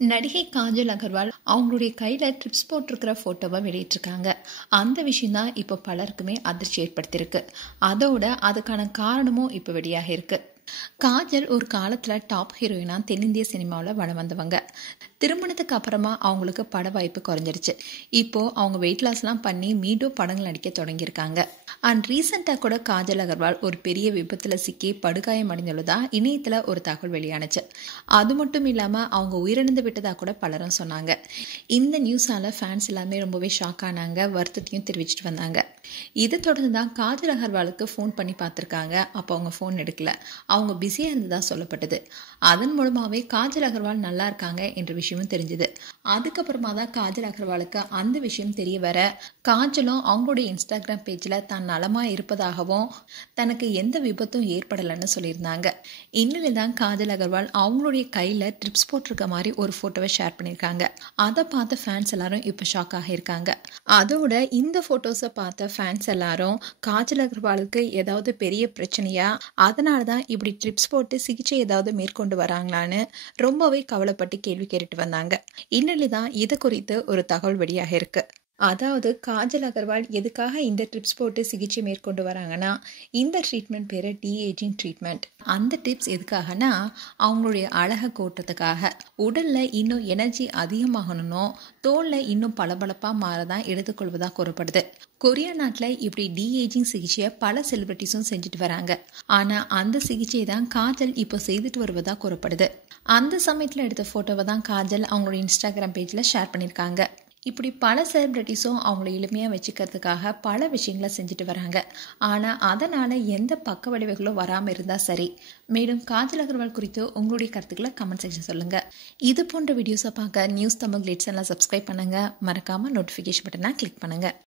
நடிகை காஜல் அகர்வால் அவங்களுடைய கையில் ட்ரிப்ஸ் போட்டிருக்கிற ஃபோட்டோவை வெளியிட்டிருக்காங்க. அந்த விஷயம் தான் இப்போ பலருக்குமே அதிர்ச்சி ஏற்படுத்தியிருக்கு. அதோட அதுக்கான காரணமும் இப்போ வெளியாக இருக்கு. காஜல் ஒரு காலத்தில் டாப் ஹீரோயினா தென்னிந்திய சினிமாவில் வளம் வந்தவங்க. திருமணத்துக்கு அப்புறமா அவங்களுக்கு பட வாய்ப்பு குறைஞ்சிருச்சு. இப்போ அவங்க வெயிட் லாஸ்லாம் பண்ணி மீண்டும் படங்கள் நடிக்க தொடங்கியிருக்காங்க. அண்ட் ரீசெண்டாக கூட காஜல் அகர்வால் ஒரு பெரிய விபத்தில் சிக்கி படுகாயம் அடைந்துள்ளதா இணையத்தில் ஒரு தகவல் வெளியானுச்சு. அது மட்டும் இல்லாமல் அவங்க உயிரிழந்து விட்டதாக கூட பலரும் சொன்னாங்க. இந்த நியூஸால் ஃபேன்ஸ் எல்லாமே ரொம்பவே ஷாக் ஆனாங்க, வருத்தத்தையும் தெரிவிச்சிட்டு வந்தாங்க. இதை தொடர்ந்து தான் காஜல் அகர்வாலுக்கு ஃபோன் பண்ணி பார்த்துருக்காங்க. அப்போ அவங்க ஃபோன் எடுக்கல, அவங்க பிஸியாக இருந்ததா சொல்லப்பட்டது. அதன் மூலமாகவே காஜல் அகர்வால் நல்லா இருக்காங்க என்ற விஷயமும் தெரிஞ்சுது. அதுக்கப்புறமா தான் காஜல் அகர்வாலுக்கு அந்த விஷயம் தெரிய வர காஜலும் அவங்களுடைய இன்ஸ்டாகிராம் பேஜில் தான் நலமாக இருப்பதாகவும் தனக்கு எந்த விபத்தும் ஏற்படலைன்னு சொல்லியிருந்தாங்க. இந்நிலையில் தான் காஜல் அகர்வால் அவங்களுடைய கையில் ட்ரிப்ஸ் போட்டிருக்க மாதிரி ஒரு ஃபோட்டோவை ஷேர் பண்ணியிருக்காங்க. அதை பார்த்த ஃபேன்ஸ் எல்லாரும் இப்போ ஷாக் ஆகியிருக்காங்க. அதோட இந்த ஃபோட்டோஸை பார்த்த ஃபேன்ஸ் எல்லாரும் காஜல் அகர்வாலுக்கு ஏதாவது பெரிய பிரச்சனையா, அதனால தான் இப்படி ட்ரிப்ஸ் போட்டு சிகிச்சை ஏதாவது மேற்கொண்டு வராங்களான்னு ரொம்பவே கவலைப்பட்டு கேள்வி கேட்டுட்டு வந்தாங்க. இந்நிலையில் தான் இது குறித்து ஒரு தகவல் வெளியாக இருக்கு. அதாவது காஜல் அகர்வால் எதுக்காக இந்த ட்ரிப்ஸ் போட்டு சிகிச்சை மேற்கொண்டு வராங்கன்னா, இந்த ட்ரீட்மெண்ட் பேர் டி-ஏஜிங் ட்ரீட்மெண்ட். அந்த டிப்ஸ் எதுக்காகனா அவங்களுடைய அழகை கூட்டுறதுக்காக, உடலில் இன்னும் எனர்ஜி அதிகமாகணும், தோலில் இன்னும் பளபளப்பாக மாறதான் எடுத்துக்கொள்வதாக கூறப்படுது. கொரியா நாட்டில் இப்படி டி-ஏஜிங் சிகிச்சையை பல செலிபிரிட்டிஸும் செஞ்சுட்டு வராங்க. ஆனால் அந்த சிகிச்சை தான் காஜல் இப்போ செய்துட்டு வருவதாக கூறப்படுது. அந்த சமயத்தில் எடுத்த ஃபோட்டோவை தான் காஜல் அவங்களோட இன்ஸ்டாகிராம் பேஜில் ஷேர் பண்ணியிருக்காங்க. இப்படி பல செலிபிரிட்டிஸும் அவங்கள எளிமையாக வச்சுக்கிறதுக்காக பல விஷயங்களை செஞ்சுட்டு வராங்க. ஆனால் அதனால் எந்த பக்க விளைவுகளும் வராமல் இருந்தால் சரி. மேலும் காஜல் அகர்வால் குறித்து உங்களுடைய கருத்துக்களை கமெண்ட் செக்ஷன் சொல்லுங்கள். இது போன்ற வீடியோஸை பார்க்க நியூஸ் தமிழ் கிளிட்ஸ் எல்லாம் சப்ஸ்கிரைப் பண்ணுங்கள். மறக்காமல் நோட்டிஃபிகேஷன் பட்டனை கிளிக் பண்ணுங்கள்.